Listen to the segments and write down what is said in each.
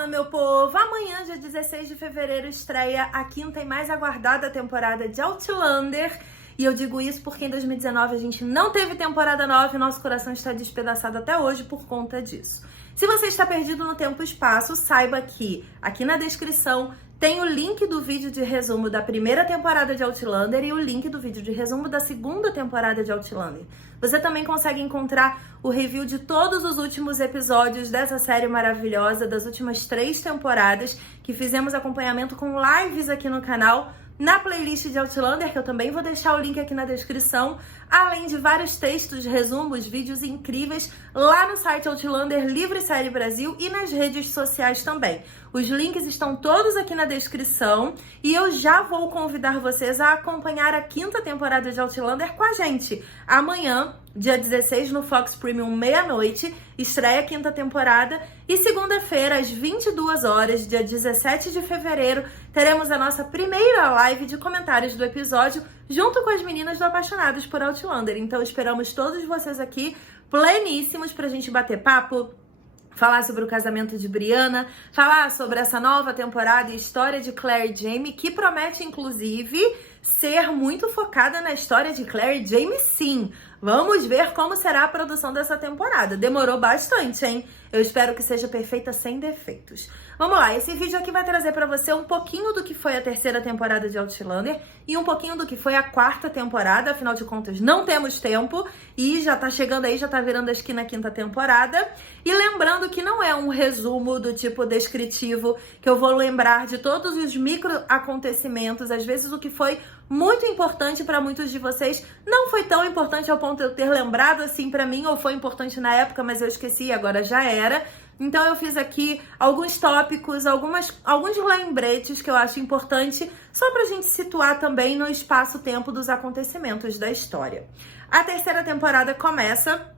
Fala, meu povo! Amanhã, dia 16 de fevereiro, estreia a quinta e mais aguardada temporada de Outlander. E eu digo isso porque em 2019 a gente não teve temporada nova e nosso coração está despedaçado até hoje por conta disso. Se você está perdido no tempo e espaço, saiba que aqui na descrição tem o link do vídeo de resumo da primeira temporada de Outlander e o link do vídeo de resumo da segunda temporada de Outlander. Você também consegue encontrar o review de todos os últimos episódios dessa série maravilhosa, das últimas 3 temporadas, que fizemos acompanhamento com lives aqui no canal, na playlist de Outlander, que eu também vou deixar o link aqui na descrição, além de vários textos, resumos, vídeos incríveis lá no site Outlander Livre Série Brasil e nas redes sociais também. Os links estão todos aqui na descrição e eu já vou convidar vocês a acompanhar a quinta temporada de Outlander com a gente. Amanhã, dia 16, no Fox Premium, meia-noite, estreia a quinta temporada e segunda-feira, às 22 horas, dia 17 de fevereiro, teremos a nossa primeira live de comentários do episódio junto com as meninas do Apaixonados por Outlander. Então esperamos todos vocês aqui pleníssimos pra gente bater papo, falar sobre o casamento de Brianna, falar sobre essa nova temporada e história de Claire e Jamie, que promete, inclusive, ser muito focada na história de Claire e Jamie, sim. Vamos ver como será a produção dessa temporada. Demorou bastante, hein? Eu espero que seja perfeita, sem defeitos. Vamos lá, esse vídeo aqui vai trazer pra você um pouquinho do que foi a terceira temporada de Outlander e um pouquinho do que foi a quarta temporada. Afinal de contas, não temos tempo e já tá chegando aí, já tá virando a esquina a quinta temporada. E lembrando que não é um resumo do tipo descritivo, que eu vou lembrar de todos os micro acontecimentos, às vezes o que foi muito importante para muitos de vocês não foi tão importante ao ponto de eu ter lembrado assim para mim, ou foi importante na época, mas eu esqueci e agora já era. Então eu fiz aqui alguns tópicos, alguns lembretes que eu acho importante, só pra gente situar também no espaço-tempo dos acontecimentos da história. A terceira temporada começa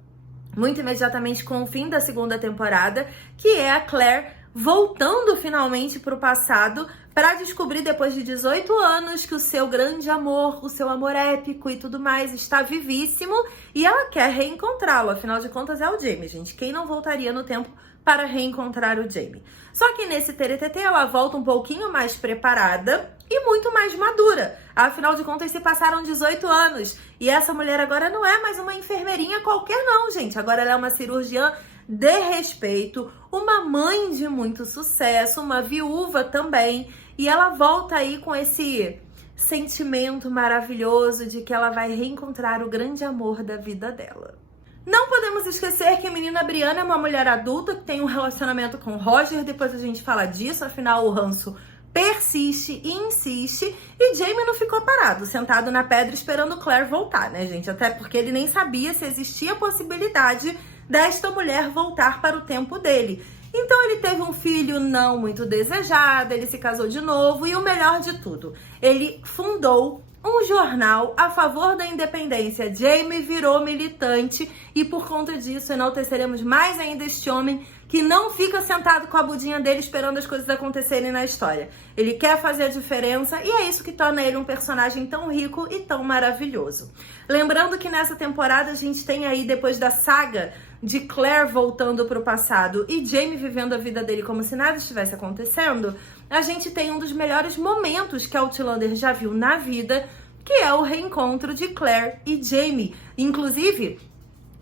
muito imediatamente com o fim da segunda temporada, que é a Claire voltando finalmente para o passado para descobrir, depois de 18 anos, que o seu grande amor, o seu amor épico e tudo mais está vivíssimo e ela quer reencontrá-lo. Afinal de contas, é o Jamie, gente. Quem não voltaria no tempo para reencontrar o Jamie? Só que nesse TTT ela volta um pouquinho mais preparada e muito mais madura. Afinal de contas, se passaram 18 anos. E essa mulher agora não é mais uma enfermeirinha qualquer não, gente. Agora ela é uma cirurgiã de respeito, uma mãe de muito sucesso, uma viúva também. E ela volta aí com esse sentimento maravilhoso de que ela vai reencontrar o grande amor da vida dela. Não podemos esquecer que a menina Brianna é uma mulher adulta que tem um relacionamento com Roger, depois a gente fala disso, afinal o ranço persiste e insiste, e Jamie não ficou parado, sentado na pedra esperando Claire voltar, né, gente? Até porque ele nem sabia se existia a possibilidade desta mulher voltar para o tempo dele. Então ele teve um filho não muito desejado, ele se casou de novo e o melhor de tudo, ele fundou um jornal a favor da independência. Jamie virou militante e por conta disso enalteceremos mais ainda este homem que não fica sentado com a budinha dele esperando as coisas acontecerem na história. Ele quer fazer a diferença e é isso que torna ele um personagem tão rico e tão maravilhoso. Lembrando que nessa temporada a gente tem aí, depois da saga de Claire voltando para o passado e Jamie vivendo a vida dele como se nada estivesse acontecendo, a gente tem um dos melhores momentos que a Outlander já viu na vida, que é o reencontro de Claire e Jamie. Inclusive,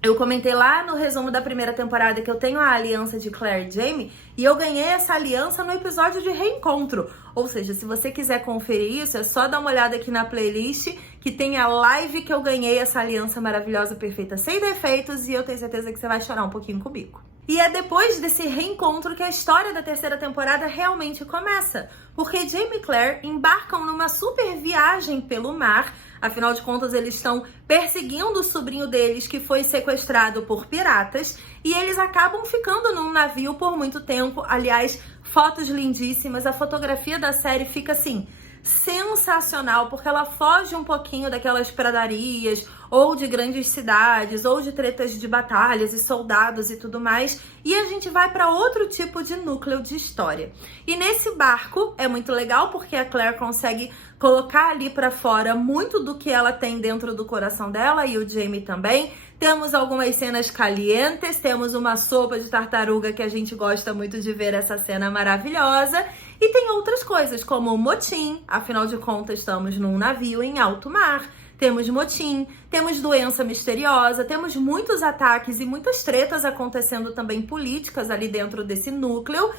eu comentei lá no resumo da primeira temporada que eu tenho a aliança de Claire e Jamie e eu ganhei essa aliança no episódio de reencontro. Ou seja, se você quiser conferir isso, é só dar uma olhada aqui na playlist que tem a live que eu ganhei essa aliança maravilhosa, perfeita, sem defeitos, e eu tenho certeza que você vai chorar um pouquinho comigo. E é depois desse reencontro que a história da terceira temporada realmente começa, porque Jamie e Claire embarcam numa super viagem pelo mar. Afinal de contas, eles estão perseguindo o sobrinho deles que foi sequestrado por piratas e eles acabam ficando num navio por muito tempo. Aliás, fotos lindíssimas, a fotografia da série fica assim sensacional, porque ela foge um pouquinho daquelas pradarias ou de grandes cidades, ou de tretas de batalhas e soldados e tudo mais, e a gente vai para outro tipo de núcleo de história. E nesse barco é muito legal porque a Claire consegue colocar ali para fora muito do que ela tem dentro do coração dela, e o Jamie também. temos algumas cenas calientes, temos uma sopa de tartaruga que a gente gosta muito de ver essa cena maravilhosa, e tem outras coisas, como o motim, afinal de contas estamos num navio em alto mar, temos motim, temos doença misteriosa, temos muitos ataques e muitas tretas acontecendo também políticas ali dentro desse núcleo,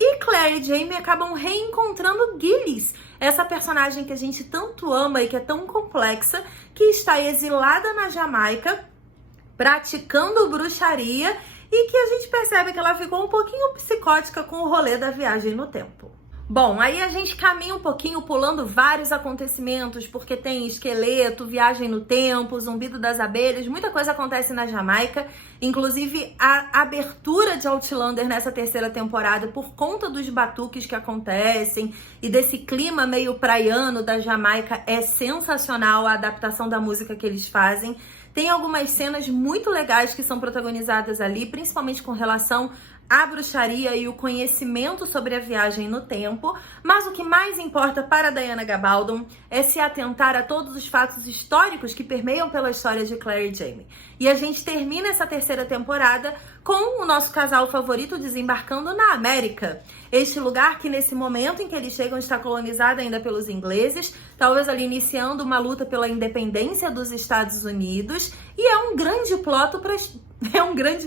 e Claire e Jamie acabam reencontrando Gillis, essa personagem que a gente tanto ama e que é tão complexa, que está exilada na Jamaica, praticando bruxaria, e que a gente percebe que ela ficou um pouquinho psicótica com o rolê da viagem no tempo. Bom, aí a gente caminha um pouquinho pulando vários acontecimentos, porque tem esqueleto, viagem no tempo, zumbido das abelhas, muita coisa acontece na Jamaica, inclusive a abertura de Outlander nessa terceira temporada, por conta dos batuques que acontecem e desse clima meio praiano da Jamaica, é sensacional a adaptação da música que eles fazem. Tem algumas cenas muito legais que são protagonizadas ali, principalmente com relação à bruxaria e o conhecimento sobre a viagem no tempo, mas o que mais importa para Diana Gabaldon é se atentar a todos os fatos históricos que permeiam pela história de Claire e Jamie. E a gente termina essa terceira temporada com o nosso casal favorito desembarcando na América. Este lugar que nesse momento em que eles chegam está colonizado ainda pelos ingleses, talvez ali iniciando uma luta pela independência dos Estados Unidos, e é um grande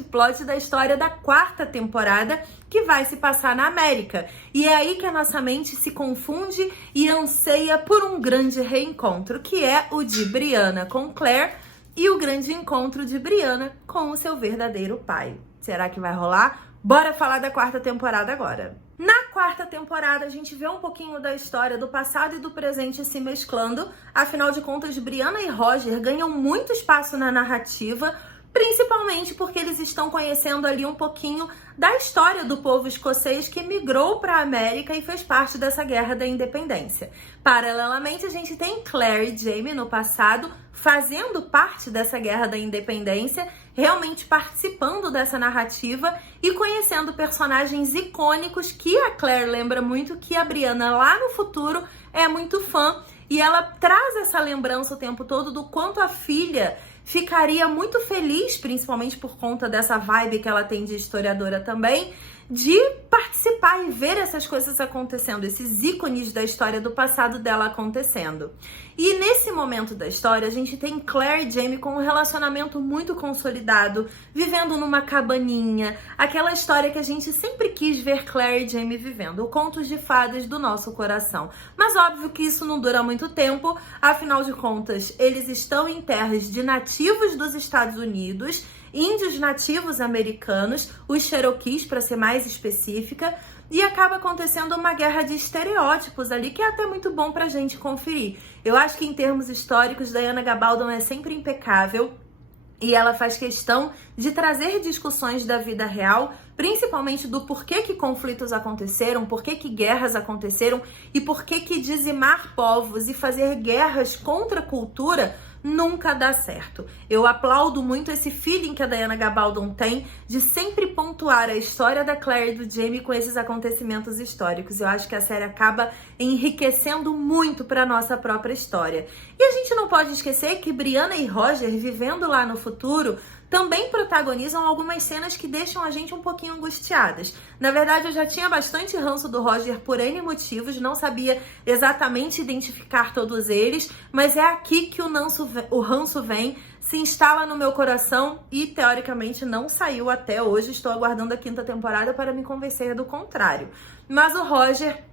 plot da história da quarta temporada que vai se passar na América. E é aí que a nossa mente se confunde e anseia por um grande reencontro, que é o de Brianna com Claire e o grande encontro de Brianna com o seu verdadeiro pai. Será que vai rolar? Bora falar da quarta temporada agora. Na quarta temporada, a gente vê um pouquinho da história do passado e do presente se mesclando. Afinal de contas, Brianna e Roger ganham muito espaço na narrativa, principalmente porque eles estão conhecendo ali um pouquinho da história do povo escocês que migrou para a América e fez parte dessa guerra da independência. Paralelamente, a gente tem Claire e Jamie no passado fazendo parte dessa guerra da independência, realmente participando dessa narrativa e conhecendo personagens icônicos que a Claire lembra muito, que a Brianna lá no futuro é muito fã, e ela traz essa lembrança o tempo todo do quanto a filha ficaria muito feliz, principalmente por conta dessa vibe que ela tem de historiadora também, de participar e ver essas coisas acontecendo, esses ícones da história do passado dela acontecendo. E nesse momento da história, a gente tem Claire e Jamie com um relacionamento muito consolidado, vivendo numa cabaninha, aquela história que a gente sempre quis ver Claire e Jamie vivendo, o contos de fadas do nosso coração. Mas óbvio que isso não dura muito tempo, afinal de contas, eles estão em terras de nativos dos Estados Unidos, índios nativos americanos, os Cherokees, para ser mais específica, e acaba acontecendo uma guerra de estereótipos ali, que é até muito bom pra gente conferir. Eu acho que em termos históricos, Diana Gabaldon é sempre impecável, e ela faz questão de trazer discussões da vida real, principalmente do porquê que conflitos aconteceram, porquê que guerras aconteceram e porquê que dizimar povos e fazer guerras contra a cultura nunca dá certo. Eu aplaudo muito esse feeling que a Diana Gabaldon tem de sempre pontuar a história da Claire e do Jamie com esses acontecimentos históricos. Eu acho que a série acaba enriquecendo muito para nossa própria história. E a gente não pode esquecer que Brianna e Roger, vivendo lá no futuro, também protagonizam algumas cenas que deixam a gente um pouquinho angustiadas. Na verdade, eu já tinha bastante ranço do Roger por N motivos, não sabia exatamente identificar todos eles, mas é aqui que o ranço vem, se instala no meu coração e, teoricamente, não saiu até hoje. Estou aguardando a quinta temporada para me convencer do contrário. Mas o Roger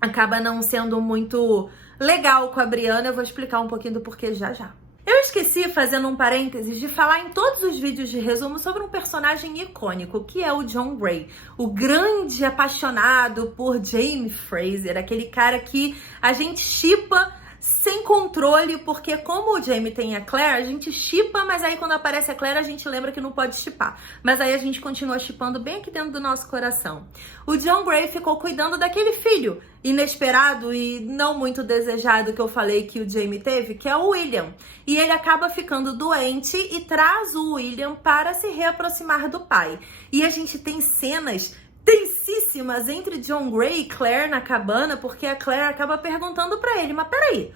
acaba não sendo muito legal com a Brianna. Eu vou explicar um pouquinho do porquê já já. Eu esqueci, fazendo um parênteses, de falar em todos os vídeos de resumo sobre um personagem icônico, que é o John Grey, o grande apaixonado por Jamie Fraser, aquele cara que a gente shippa sem controle, porque como o Jamie tem a Claire, a gente shippa, mas aí quando aparece a Claire a gente lembra que não pode shippar. Mas aí a gente continua shippando bem aqui dentro do nosso coração. O John Grey ficou cuidando daquele filho inesperado e não muito desejado que eu falei que o Jamie teve, que é o William. E ele acaba ficando doente e traz o William para se reaproximar do pai. E a gente tem cenas tensíssimas entre John Grey e Claire na cabana, porque a Claire acaba perguntando pra ele, mas peraí,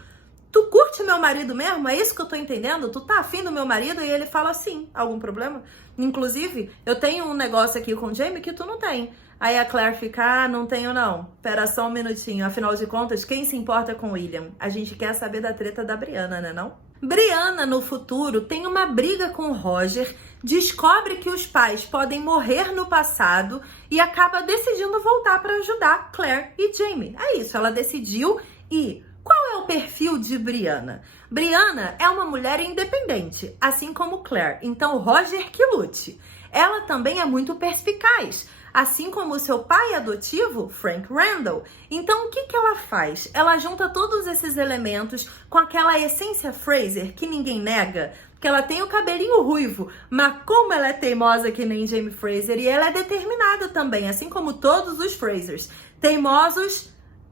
Tu curte meu marido mesmo? É isso que eu tô entendendo? Tu tá afim do meu marido? E ele fala sim. Algum problema? Inclusive, eu tenho um negócio aqui com o Jamie que tu não tem. Aí a Claire fica, não tenho não. Pera só um minutinho. Afinal de contas, quem se importa com o William? A gente quer saber da treta da Brianna, né não? Brianna, no futuro, tem uma briga com o Roger, descobre que os pais podem morrer no passado e acaba decidindo voltar para ajudar Claire e Jamie. É isso, ela decidiu e... Qual é o perfil de Brianna? Brianna é uma mulher independente, assim como Claire, então Roger que lute. Ela também é muito perspicaz, assim como o seu pai adotivo, Frank Randall. Então o que ela faz? Ela junta todos esses elementos com aquela essência Fraser que ninguém nega, que ela tem o cabelinho ruivo, mas como ela é teimosa que nem Jamie Fraser, e ela é determinada também, assim como todos os Frasers. Teimosos,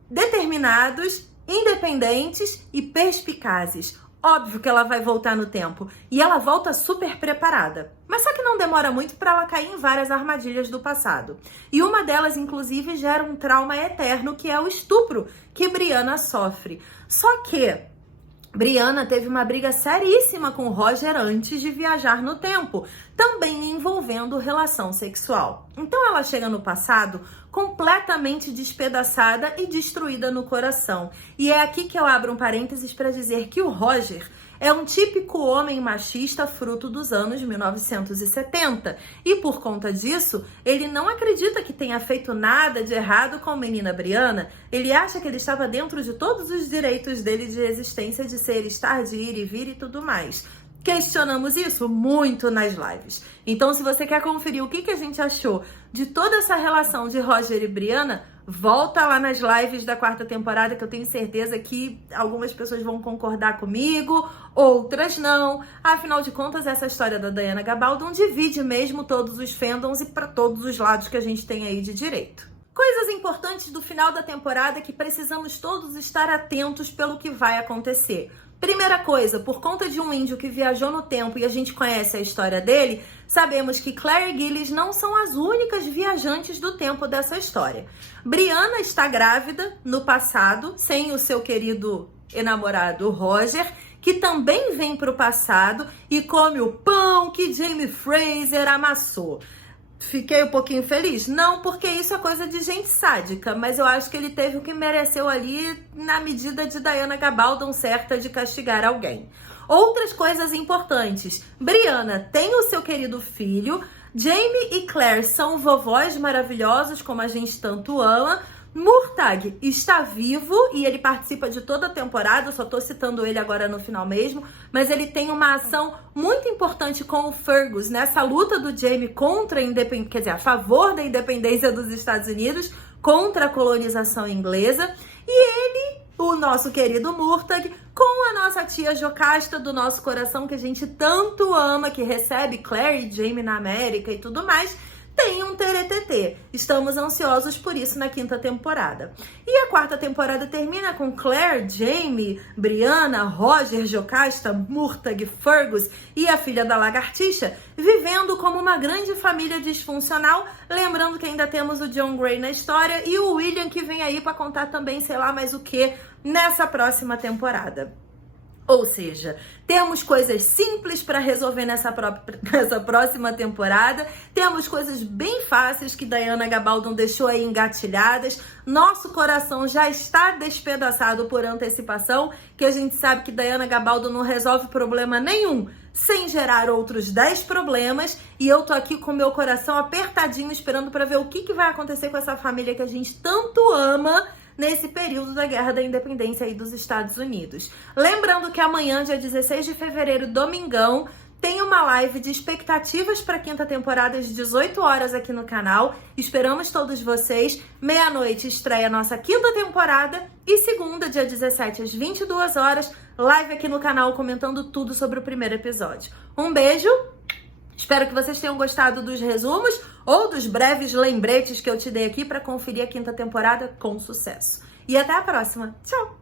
determinados, independentes e perspicazes. Óbvio que ela vai voltar no tempo. E ela volta super preparada. Mas só que não demora muito para ela cair em várias armadilhas do passado. E uma delas, inclusive, gera um trauma eterno, que é o estupro que Brianna sofre. Só que Brianna teve uma briga seríssima com Roger antes de viajar no tempo, também envolvendo relação sexual. Então ela chega no passado completamente despedaçada e destruída no coração. E é aqui que eu abro um parênteses para dizer que o Roger é um típico homem machista fruto dos anos 1970. E por conta disso, ele não acredita que tenha feito nada de errado com a menina Brianna. Ele acha que ele estava dentro de todos os direitos dele de existência, de ser, estar, de ir e vir e tudo mais. Questionamos isso muito nas lives. Então, se você quer conferir o que a gente achou de toda essa relação de Roger e Brianna, volta lá nas lives da 4ª temporada, que eu tenho certeza que algumas pessoas vão concordar comigo, outras não. Afinal de contas, essa história da Diana Gabaldon divide mesmo todos os fandoms e para todos os lados que a gente tem aí de direito. Coisas importantes do final da temporada que precisamos todos estar atentos pelo que vai acontecer. Primeira coisa, por conta de um índio que viajou no tempo e a gente conhece a história dele, sabemos que Claire e Gillis não são as únicas viajantes do tempo dessa história. Brianna está grávida no passado, sem o seu querido enamorado Roger, que também vem para o passado e come o pão que Jamie Fraser amassou. Fiquei um pouquinho feliz? Não, porque isso é coisa de gente sádica, mas eu acho que ele teve o que mereceu ali na medida de Diana Gabaldon certa de castigar alguém. Outras coisas importantes. Brianna tem o seu querido filho, Jamie e Claire são vovós maravilhosos, como a gente tanto ama. Murtagh está vivo e ele participa de toda a temporada, eu só tô citando ele agora no final mesmo, mas ele tem uma ação muito importante com o Fergus nessa luta do Jamie contra a independência, quer dizer, a favor da independência dos Estados Unidos contra a colonização inglesa, e ele, o nosso querido Murtagh, com a nossa tia Jocasta do nosso coração, que a gente tanto ama, que recebe Claire e Jamie na América e tudo mais, tem um TRTT. Estamos ansiosos por isso na 5ª temporada. E a 4ª temporada termina com Claire, Jamie, Brianna, Roger, Jocasta, Murtagh, Fergus e a filha da lagartixa vivendo como uma grande família disfuncional. Lembrando que ainda temos o John Grey na história e o William que vem aí para contar também sei lá mais o que nessa próxima temporada. Ou seja, temos coisas simples para resolver nessa próxima temporada, temos coisas bem fáceis que Diana Gabaldon deixou aí engatilhadas, nosso coração já está despedaçado por antecipação, que a gente sabe que Diana Gabaldon não resolve problema nenhum sem gerar outros 10 problemas, e eu tô aqui com meu coração apertadinho esperando para ver o que vai acontecer com essa família que a gente tanto ama nesse período da Guerra da Independência aí dos Estados Unidos. Lembrando que amanhã, dia 16 de fevereiro, domingão, tem uma live de expectativas para a 5ª temporada às 18 horas aqui no canal. Esperamos todos vocês. Meia-noite estreia a nossa 5ª temporada e segunda, dia 17 às 22 horas, live aqui no canal comentando tudo sobre o primeiro episódio. Um beijo! Espero que vocês tenham gostado dos resumos ou dos breves lembretes que eu te dei aqui para conferir a 5ª temporada com sucesso. E até a próxima. Tchau!